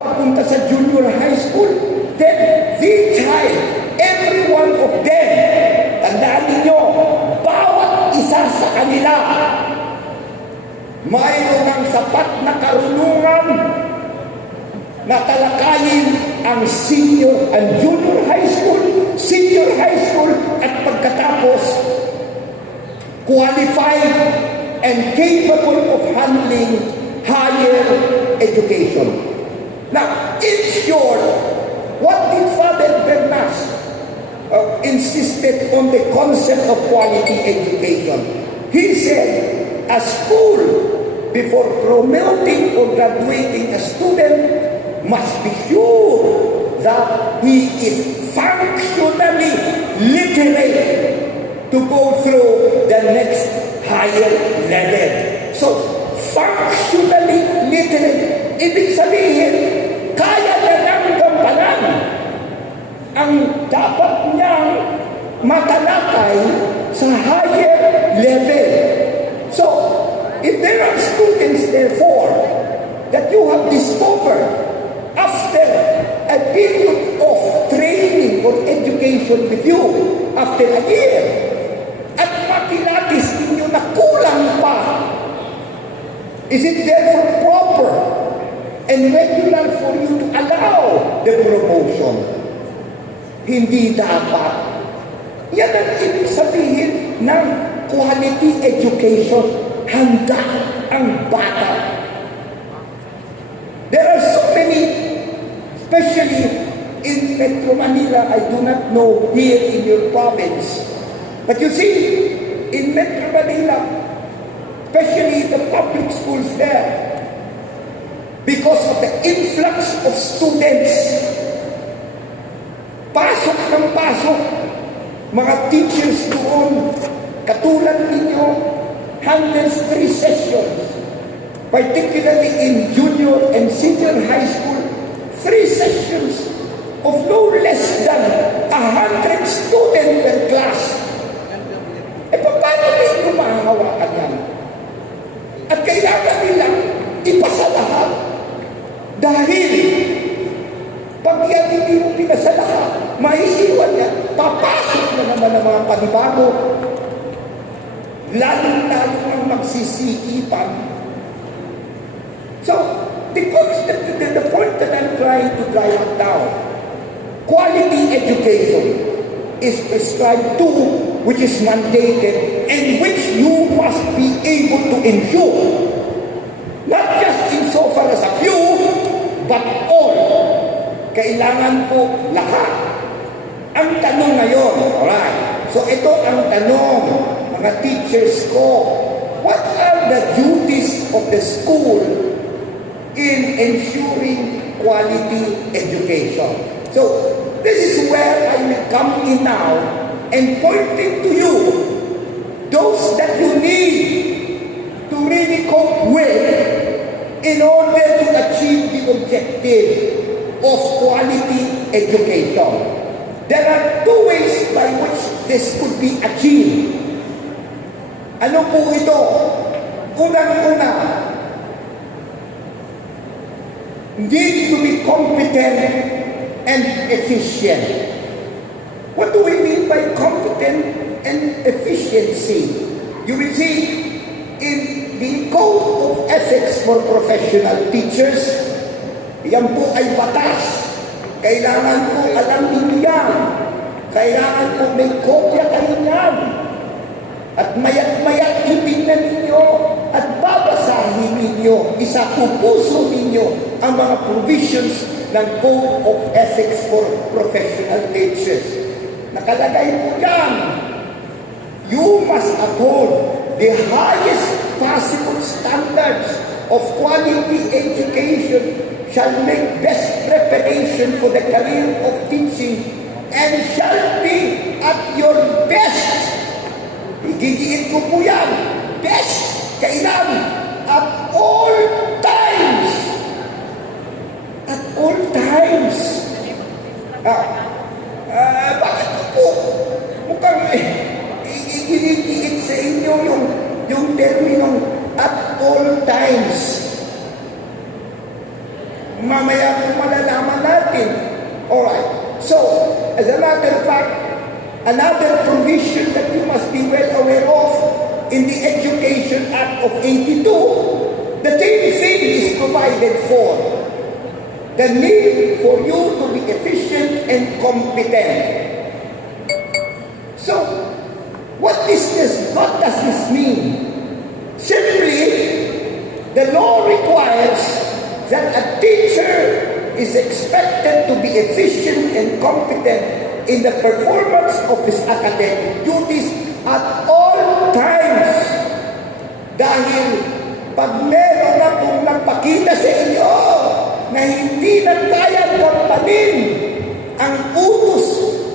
papunta sa junior high school, then the child, every one of them, tandaan ninyo, bawat isa sa kanila, mayroon ng sapat na karunungan na talakayin ang senior and junior high school, senior high school, at pagkatapos, qualified and capable of handling higher education. Now, in short, what did Father Bernas insisted on the concept of quality education? He said, a school, before promoting or graduating a student, must be sure that he is functionally literate to go through the next higher level. So, functionally literate, ibig sabihin, kaya na ng gampanan ang dapat niyang matalakay sa higher level. So, if there are students, therefore, that you have discovered after a period of training or education with you, after a year, at makilatis ninyo na kulang pa, is it therefore proper and regular for you to allow the promotion? Hindi dapat. Yan ang ibig sabihin ng quality education. Handa ang bata. There are so many, especially in Metro Manila, I do not know here in your province, but you see, in Metro Manila, especially the public schools there, because of the influx of students, pasok ng pasok, mga teachers doon, katulad ninyo, handles 3 sessions, particularly in junior and senior high school, 3 sessions of no less than 100 students per class. Paano may gumahawakan yan? At kailangan nilang ipasa lahat. Dahil, pag yan hindi mo pinasa lahat, maiiwan yan. Papasok na naman ang mga panibago. Lalo-lalo ang magsisikipan. So, the point that I'm trying to drive down, quality education is prescribed to, which is mandated, and which you must be able to ensure. Not just insofar as a few, but all. Kailangan po lahat. Ang tanong ngayon, alright, so ito ang tanong, mga teachers ko, what are the duties of the school in ensuring quality education? So, this is where I will come in now and pointing to you those that you need to really cope with in order to achieve the objective of quality education. There are 2 ways by which this could be achieved. Ano po ito? Unang-una, need to be competent and efficient. What do we mean by competent and efficiency? You will see in the Code of Ethics for Professional Teachers, yan po ay batas. Kailangan po alam ninyo yan. Kailangan po may kopya kayo yan. At mayat-mayat titignan ninyo at babasahin ninyo, isapupuso ninyo ang mga provisions ng Code of Ethics for Professional Teachers. Nakalagay po dyan, you must uphold the highest possible standards of quality education, shall make best preparation for the career of teaching, and shall be at your best. Igigiit ko po yan. Best. Kailan? At all times. At all times. Bakit po? Mukhang igigiit sa inyo yung terminong at all times. mamaya po malalaman natin. Alright. So, as a matter of fact, another provision that you must be well aware of in the Education Act of 82, the same thing is provided for. The need for you to be efficient and competent. So, what does this mean? Simply, the law requires that a teacher is expected to be efficient and competent in the performance of his academic duties at all times. Dahil pag meron na pong nagpakita sa inyo na hindi na kaya gampanin ang utos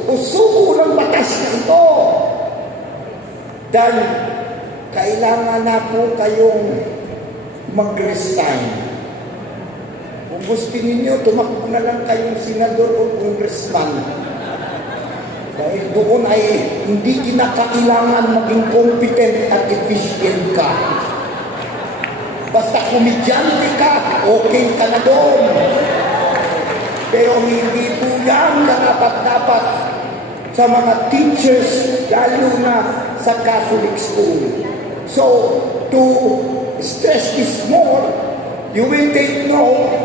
o suko ng batas na ito, then kailangan na po kayong mag-resign. Kung gusto ninyo, tumakbo na lang kayong senador o congressman. Dahil doon ay hindi kinakailangan maging competent at efficient ka. Basta komedyante ka, okay ka na doon. Pero hindi po yan dapat sa mga teachers, lalo na sa Catholic school. So, to stress this more, you will take note,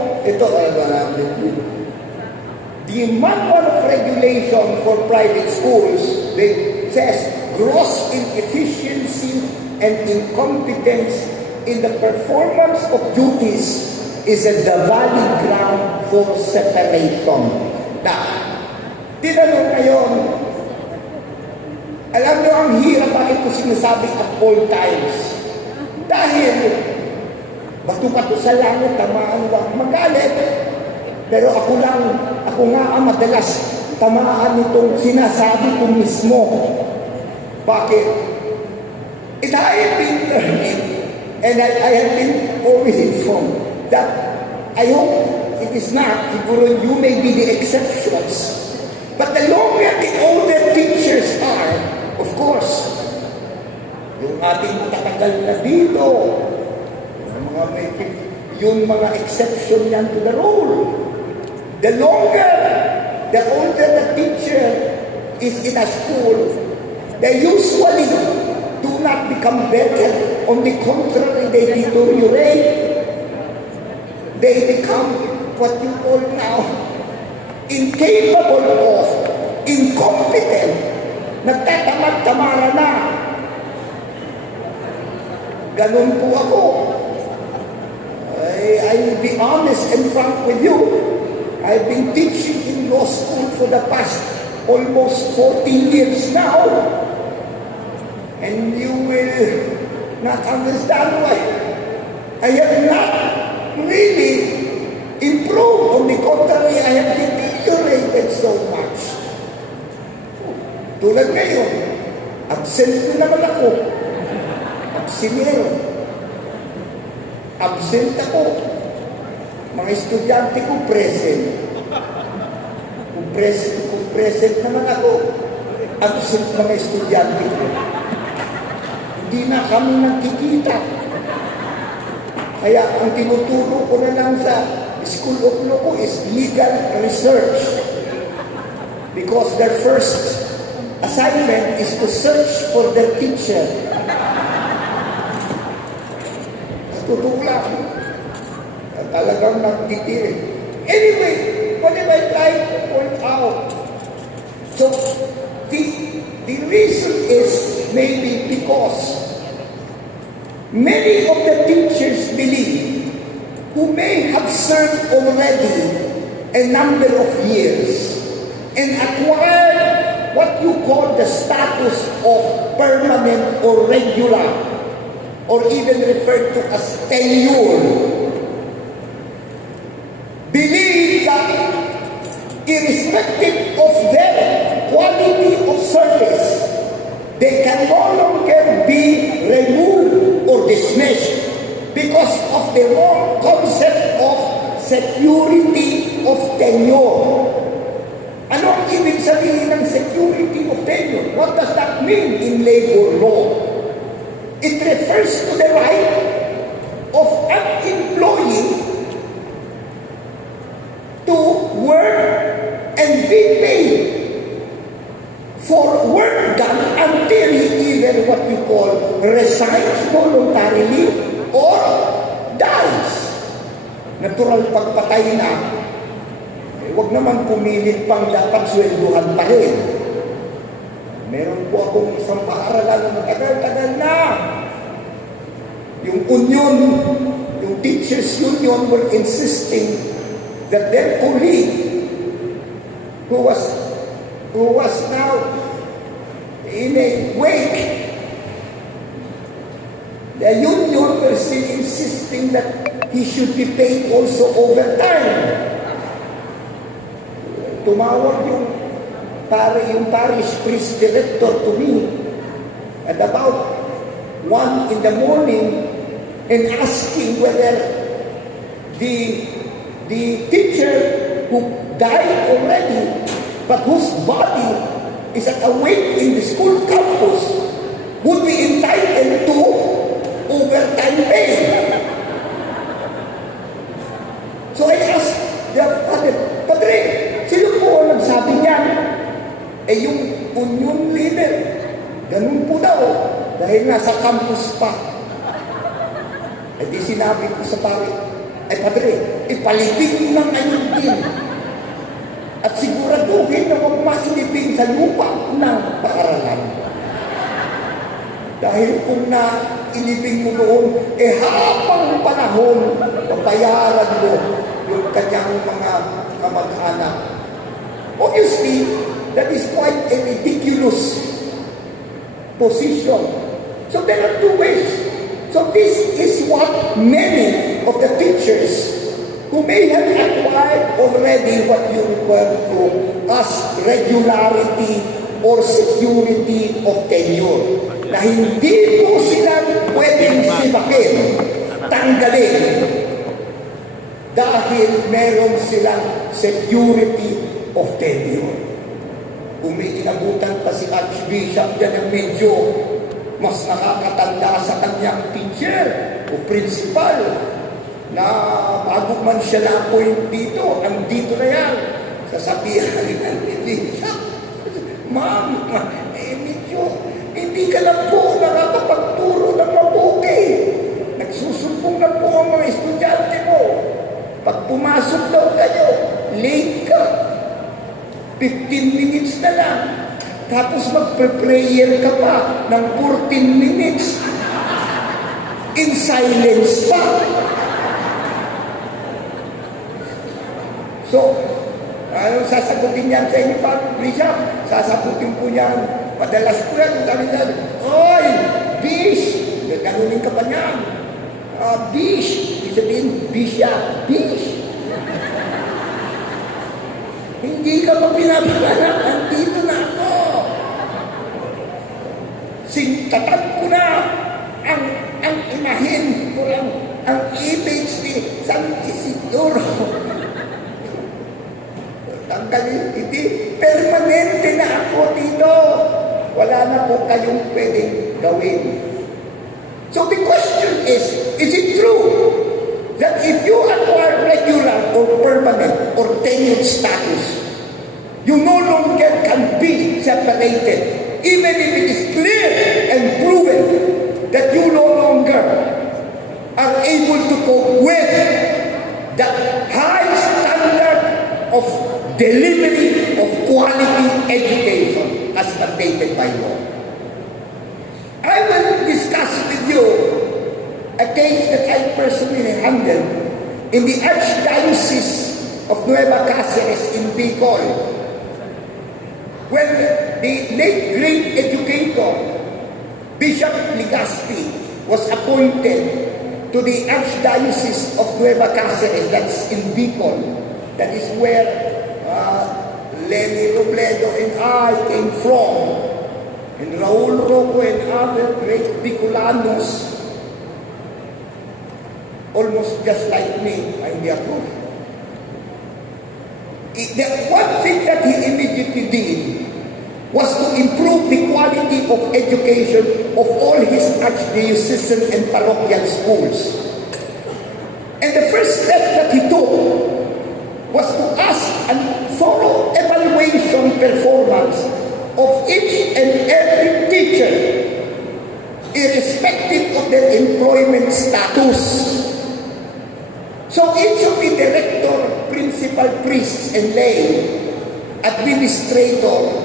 the Manual of Regulation for Private Schools, it says, gross inefficiency and incompetence in the performance of duties is a valid ground for separation. Now, tinanong ngayon, alam niyo ang hirap bakit ko sinasabi at all times. Dahil, bato-bato sa langit, tamaan lang magalit. Pero ako nga ang madalas tamaan itong sinasabi ko mismo. Bakit? I have been learning, and I have been always informed that I hope it is not, siguro you may be the exceptions. But the longer the older teachers are, of course, yung ating tatagal na dito, yung mga exception yan to the rule. The longer, the older the teacher is in a school, they usually do not become better. On the contrary, they deteriorate. They become what you call now incapable of, incompetent, nagtatamad-tamara na. Ganun po ako. I will be honest and frank with you. I've been teaching in law school for the past almost 14 years now. And you will not understand why. I have not really improved. On the contrary, I have deteriorated so much. Tulad ngayon, absent na naman ako. Absentero. Absent ako. Mga estudyante ko present. Kung present naman ako, absent mga estudyante ko. Hindi na kami nagkikita. Kaya ang tinuturo ko na lang sa School of Law ko is legal research. Because their first assignment is to search for their teacher. Totoo lang. Talagang nagtitiri. Anyway, what am I trying to point out? So, the reason is maybe because many of the teachers believe who may have served already a number of years and acquired what you call the status of permanent or regular, or even referred to as tenure, believe that irrespective of their quality of service, they can no longer be removed or dismissed because of the wrong concept of security of tenure. Ano ang ibig sabihin ng security of tenure? What does that mean in labor law? It refers to the right of an employee to work and be paid for work done until he either what you call resigns voluntarily or dies. Natural pagpatay na, huwag naman pumilit pang dapat swelduhan pa rin. Meron po akong isang paaralan na matagal-tagal na. Yung union, yung teachers union were insisting that their colleague who was now in a wake, the union were still insisting that he should be paid also overtime. Tumawag yung parish priest director to me at about 1 in the morning and asking whether the teacher who died already but whose body is awake in the school campus would be entitled to overtime pay. So I asked the father, Padre, sino po ang nagsabi niyan? Yung union leader, ganun po daw, dahil nasa campus pa. Di sinabi ko sa pare, Padre, ipalipin mo na ngayon din. At siguraduhin na huwag mainipin sa lupa ng paaralan. Dahil kung nainipin mo doon, habang panahon, pabayaran mo yung kanyang mga kamag-anak. Obviously, that is quite a ridiculous position. So there are two ways. So this is what many of the teachers who may have acquired already what you refer to as regularity or security of tenure, na hindi po sila pwedeng sibakin, tanggalin, dahil meron silang security of tenure. Kung may inabutan pa si Archbishop dyan ng medyo mas nakakatanda sa kanyang teacher o principal, na bago man siya na-appoint dito, andito na yan, sasabihan ni Bishop, Ma'am, medyo hindi ka na po nakakapagturo ng mabuti. Nagsusumpong na po ang mga estudyante mo. Pag pumasok daw kayo, late ka. 15 minutes na lang. Tapos magpe-prayer ka pa ng 14 minutes. In silence pa. So, anong sasagutin niyan sa inyo pa, Bishop? Sasagutin po niyan. Madalas po yan, sabi niyan, Oy, Bish! Gaganunin ka pa niyan. Bish! Ibig sabihin, Bishop. Bish! Hindi ka pa pinapagalak. Andito na ako. Sintatan ko na ang inahin ko lang ang image ni San Isidoro. Tanggalin, hindi. Permanente na ako dito. Wala na po kayong pwedeng gawin. So the question is it true that if you acquire regular or permanent or tenured status, you no longer can be separated, even if it is clear and proven that you no longer are able to cope with that high standard of delivery of quality education as mandated by law. I will discuss with you a case that I personally handled in the Archdiocese of Nueva Cáceres in Bicol, when the late great educator Bishop Legazpi was appointed to the Archdiocese of Nueva Cáceres, that's in Bicol. That is where Lenny Robledo and I came from, and Raul Roco and other great Bicolanos, almost just like me, I approve. The one thing that he immediately did was to improve the quality of education of all his archdiocesan and parochial schools. And the first step that he took was to ask a thorough evaluation performance of each and every teacher, irrespective of their employment status. So each of the director, principal, priests, and lay administrator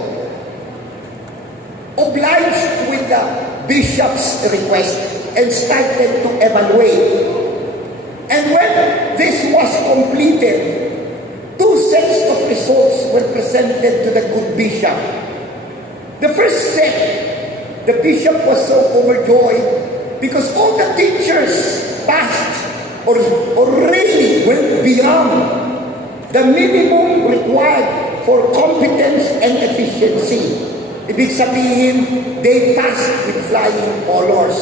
obliged with the bishop's request and started to evaluate. And when this was completed, 2 sets of results were presented to the good bishop. The first set, the bishop was so overjoyed because all the teachers passed or really went beyond the minimum required for competence and efficiency. Ibig sabihin, they passed with flying colors.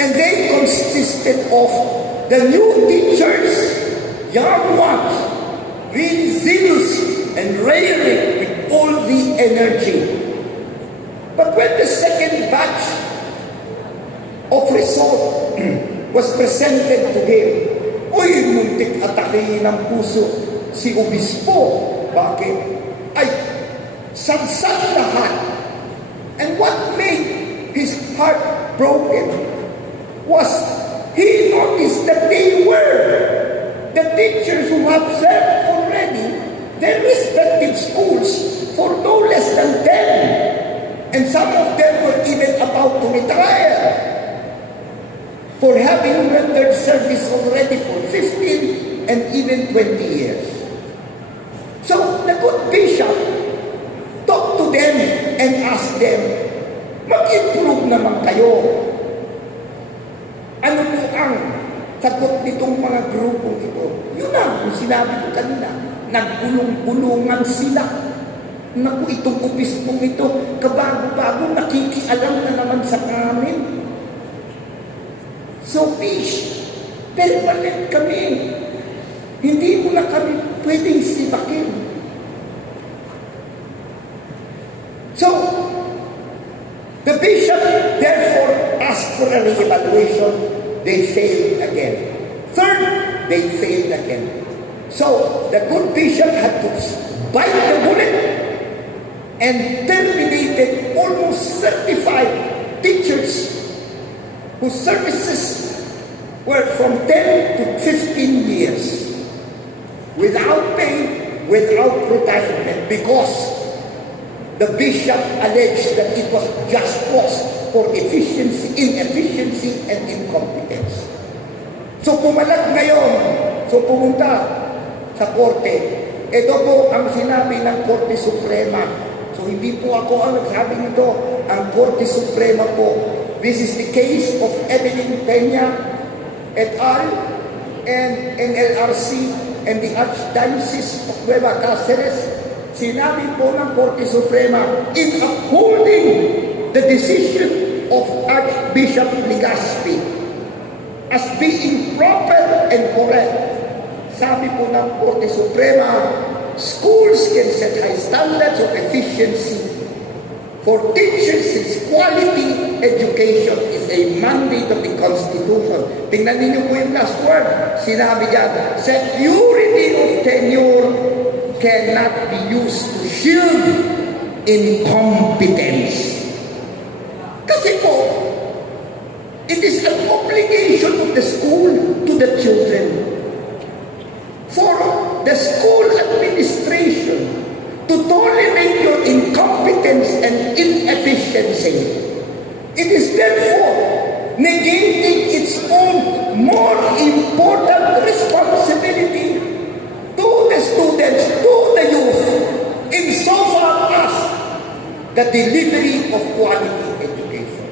And they consisted of the new teachers, young ones, really zealous and raring with all the energy. But when the second batch of result was presented to him, uy, muntik atakihin ng puso si obispo. Bakit? Ay, sadsad lahat. And what made his heart broken was he noticed that they were the teachers who have served already their respective schools for no less than 10. And some of them were even about to retire for having rendered service already for 15 and even 20 years. So the good bishop talked to them and asked them, mag-improve naman kayo. Ano po ang sagot nitong mga grupong ito? Yun na, yung sinabi ko kanina, nagpulong-pulungan sila. Naku, itong obispong ito, kabago-bago, nakikialam na naman sa amin. So, fish, permanent kami. Hindi mo na kami pwedeng sibakin. So, the bishop therefore asked for a re-evaluation. They failed again. Third, they failed again. So, the good bishop had to bite the bullet and terminated almost 35 teachers whose services were from 10 to 15 years without pay, without retirement, because the bishop alleged that it was just cause for inefficiency, and incompetence. So pumalag ngayon, so pumunta sa korte. Ito po ang sinabi ng Korte Suprema. So hindi po ako ang nagsabi nito, ang Korte Suprema po. This is the case of Evelyn Peña et al. And NLRC and the Archdiocese of Nueva Cáceres. Sinabi po ng Korte Suprema in upholding the decision of Archbishop Legazpi as being proper and correct. Sabi po ng Korte Suprema, schools can set high standards of efficiency for teachers since quality education is a mandate of the Constitution. Tingnan ninyo po yung last word. Sinabi niya, security of tenure cannot be used to shield incompetence. Kasi po, it is an obligation of the school to the children for the school administration to tolerate your incompetence and inefficiency. It is therefore negating its own more important responsibility to the students, to the youth, insofar as the delivery of quality education.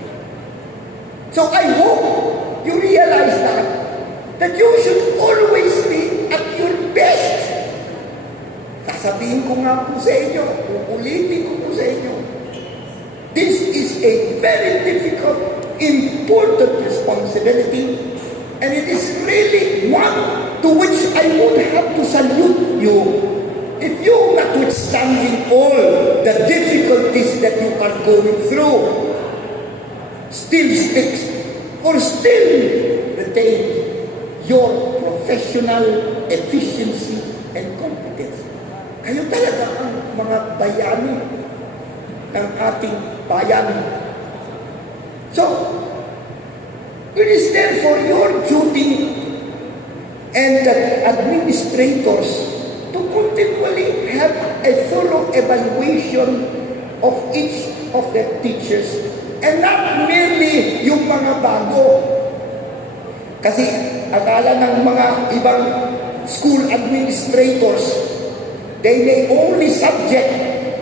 So I hope you realize that you should always be at your best. Sasabihin ko nga po sa inyo, uulitin ko po sa inyo, this is a very difficult, important responsibility, and it is really one to which I would have to salute you if you, notwithstanding all the difficulties that you are going through, still sticks or still retain your professional efficiency and competence. Kayo talaga ang mga bayani ng ating bayan. So, it is therefore your duty and the administrators to continually have a thorough evaluation of each of the teachers and not merely yung mga bago. Kasi akala ng mga ibang school administrators, they may only subject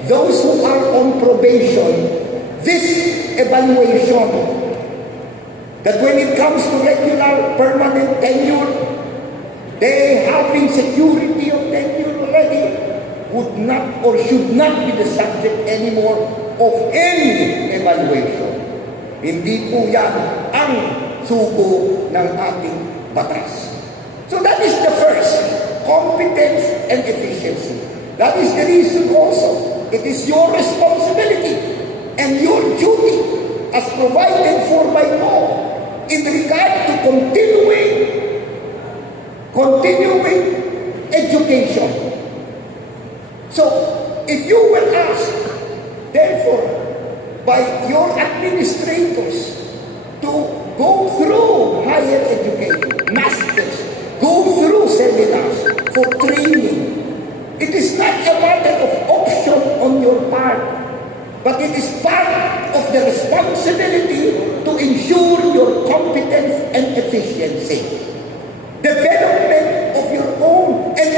those who are on probation this evaluation. That when it comes to regular permanent tenure, they having security of tenure already would not or should not be the subject anymore of any evaluation. Hindi po yan ang sugo ng ating batas. So that is the first, competence and efficiency. That is the reason also. It is your responsibility and your duty as provided for by law in regard to continuing education. So, if you were asked, therefore, by your administrators to go through higher education, masters, go through seminars for training, it is not a matter of option on your part, but it is part of the responsibility to ensure your competence and efficiency. Development of your own and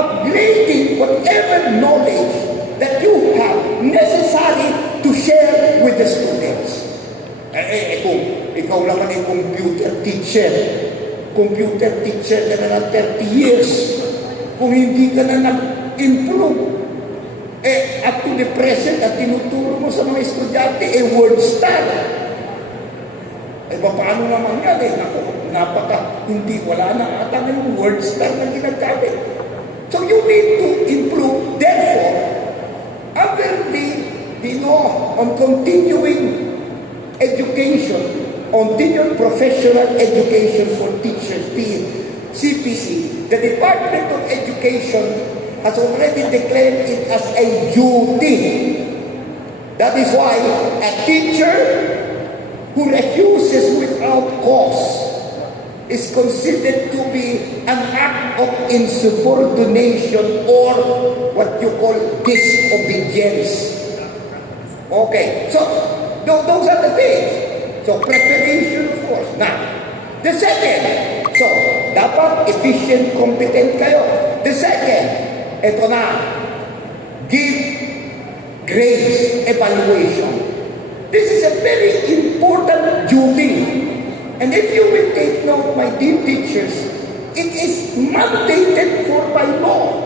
upgrading whatever knowledge that you have necessary to share with the students. Kung ikaw naman ay computer teacher ka na ng 30 years, kung hindi ka na nag-improve, up to the present at tinuturo mo sa mga estudyante, word star. Paano naman yan? Wala na ata ng word star na ginagamit. So you need to improve. Therefore, under the law on continuing education, continuing professional education for teachers, CPE, the Department of Education has already declared it as a duty. That is why a teacher who refuses without cause is considered to be an act of insubordination or what you call disobedience. Okay, so those are the things. So preparation of course. Now, the second, so dapat efficient, competent kayo. The second, ito na, give grades evaluation. This is a very important duty. And if you will take note, my dear teachers, it is mandated for by law.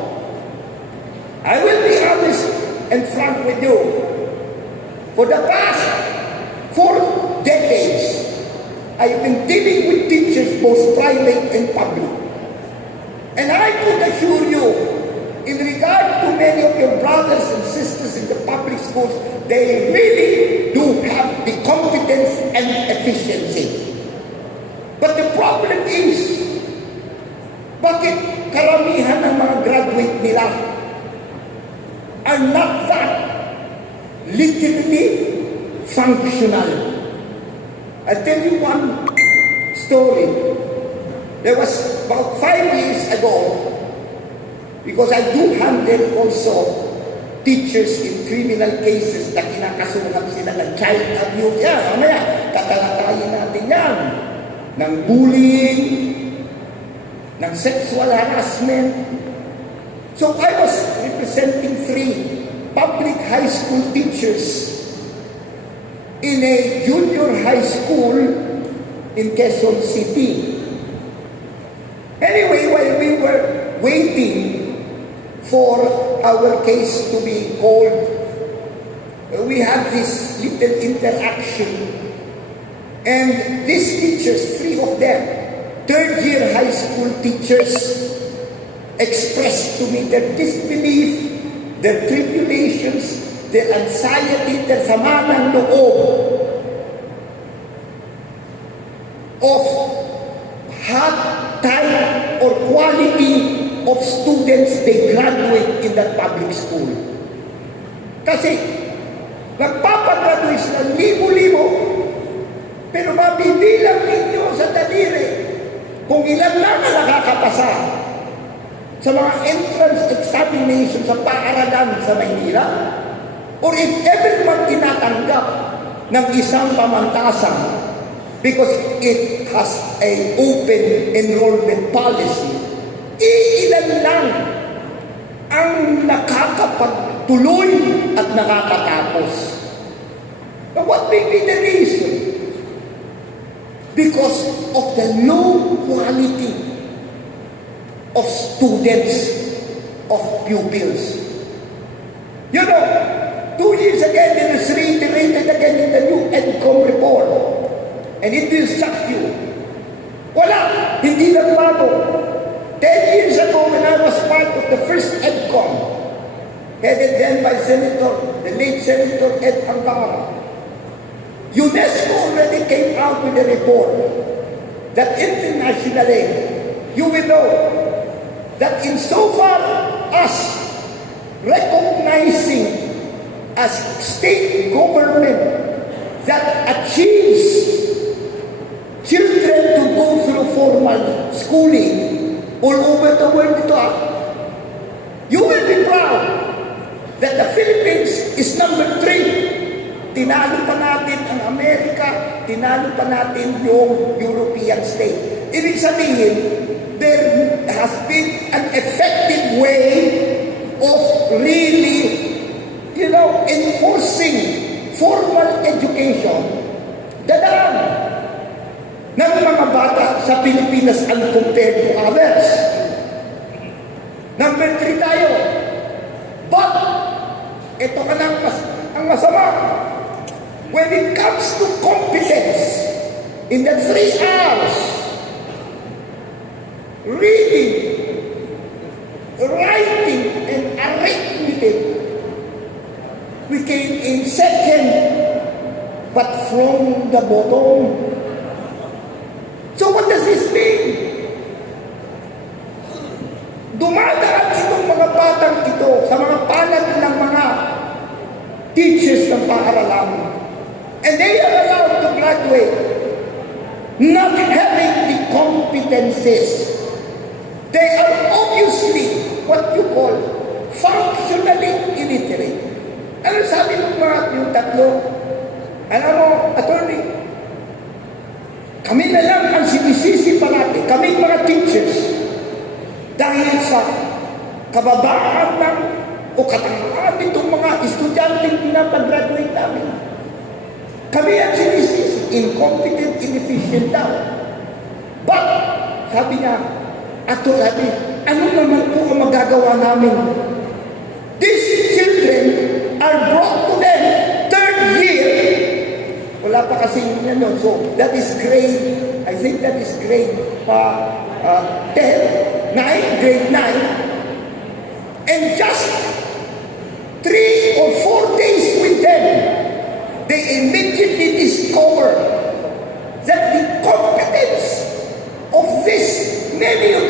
I will be honest and frank with you. For the past 4 decades, I've been dealing with teachers, both private and public. And I could assure you, in regard to many of your brothers and sisters in the public schools, they really do have the competence and efficiency. But the problem is, bakit karamihan ng mga graduate nila are not that literally functional? I'll tell you one story. There was about 5 years ago, because I do handle also teachers in criminal cases na kinakasuhan sila ng child abuse. Yan, mamaya, tatalakayin natin yan. Ng bullying, ng sexual harassment. So I was representing 3 public high school teachers in a junior high school in Quezon City. Anyway, while we were waiting for our case to be called, we had this little interaction. And these teachers, 3 of them, third-year high school teachers, expressed to me their disbelief, their tribulations, their anxiety, their sama ng loob of hard time or quality of students they graduate in that public school. Kasi, magpapagraduate sila libo-libo, pero mabibilang ninyo sa daliri kung ilan lang ang nakakapasa sa mga entrance examination sa paaralan sa Maynila, or if ever man tinatanggap ng isang pamantasan because it has an open enrollment policy, iilan lang ang nakakapagtuloy at nakakatapos. But what may be the reason? Because of the low quality of students, of pupils. You know, 2 years again, it is reiterated again in the new EDCOM report. And it will shock you. Wala, hindi nagbago. 10 years ago, when I was part of the first EDCOM, headed then by the late Senator Ed Angara, UNESCO already came out with a report that internationally, you will know that insofar as recognizing as state government that achieves children to go through formal schooling all over the world you will be proud that the Philippines is number 3. Tinalo pa natin ang Amerika, tinalo pa natin yung European state. Ibig sabihin, there has been an effective way of really, enforcing formal education. Dadaan ng mga bata sa Pilipinas and compared to others. Number 3 tayo. But, ito ka nang ang masama. When it comes to competence, in the 3 hours, reading, writing, and arithmetic, we came in second, but from the bottom. So what does this mean? Dumadaan itong mga batang ito sa mga palad ng mga teachers ng paaralan. And they are allowed to graduate not having the competences. They are obviously what you call functionally illiterate. Ano sabi ng mga yung tatlo? Alam mo, attorney, kami na lang ang sinisisi parati, kaming mga teachers, dahil sa kababaan ng o katangaan nitong mga estudyante pinapag-graduate namin. Kami ang sinisisi, incompetent, inefficient daw. But, sabi niya, attorney, ano naman po ang magagawa namin? These children are brought to them 3rd year. Wala pa kasi yun, so that is grade, I think that is grade 10, grade 9. And just 3 or 4 days with them, they immediately discover that the competence of many of